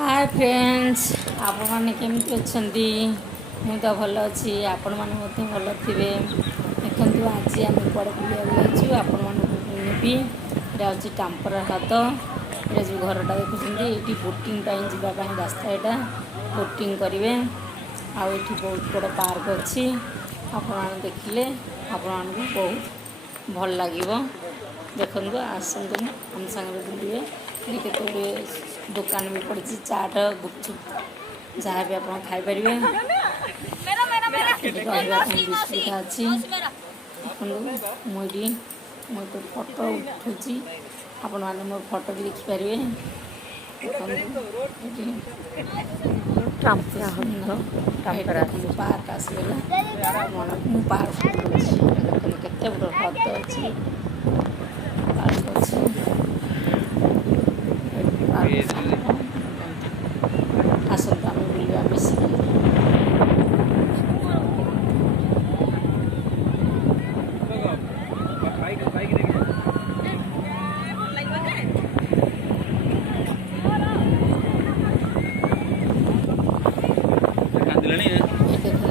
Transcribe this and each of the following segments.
Hi friends, आपण मैंने केमती अच्छा मुझे तो भल अच्छी आपण मैंने भल थे। देखो आज आम कड़े बुलाईचु आपण मानी हूँ टांपरा हाथ ये जो घरटा देखुं ये बोटिंग जावाई रास्ता यहाँ बोटिंग करेंगे। आउ बहुत बड़ा पार्क अच्छी आपण देखिले आपण बहुत भल लगे। देखो आसतु आम सागर बुलिए केते दुकान भी पड़ी चाट गुपचुप जहाँ भी आप खाईपर सुविधा अच्छी। मुझे मुझे फोटो उठुची आपण मैंने मो फोटो भी देखिपारे। पार्क आसगला मन पार्क केते बड़ हद अच्छी पार्क अच्छी आसत आम बुलवा मिस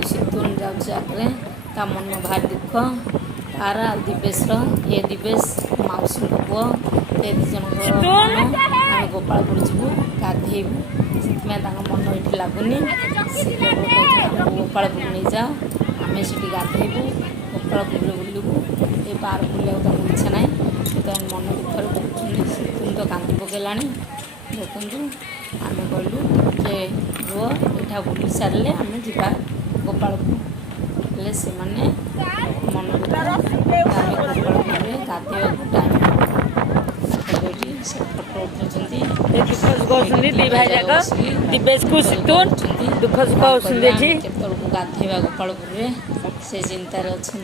शीतुन जाऊे ता मन भारी दुख तार दिवेश ये दिवेश मौसी पुओ ये दिज गोपालपुर जीवु गाधेबू से मन ये लगुनि गोपालपुर नहीं जाओ आम से गाधेबू गोपालपुर बुलू ये पार्क बुलाक इच्छा ना तो मन दुखर बुझुन तो कांदी पकेला। देखु आम गलु जे रुह यहाँ बुली सारे आम जा गोपालपुर हेल्ले से मैंने मन गोपालपुर गाधेवा टाइम फोटो उठाई दिवेश को शीतुन दुख सुख केतलू गाधेवा गोपालपुर से चिंतार अच्छा।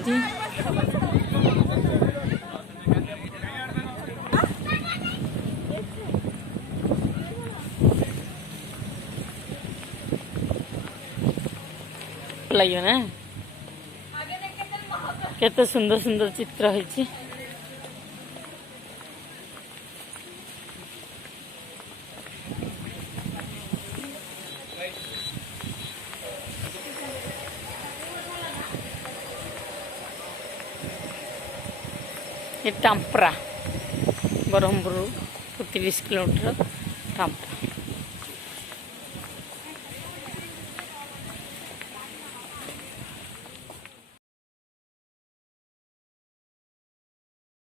लगे ना केते सुंदर सुंदर चित्र है। ये टांपरा ब्रह्मपुर 30 किलोमीटर टांपरा।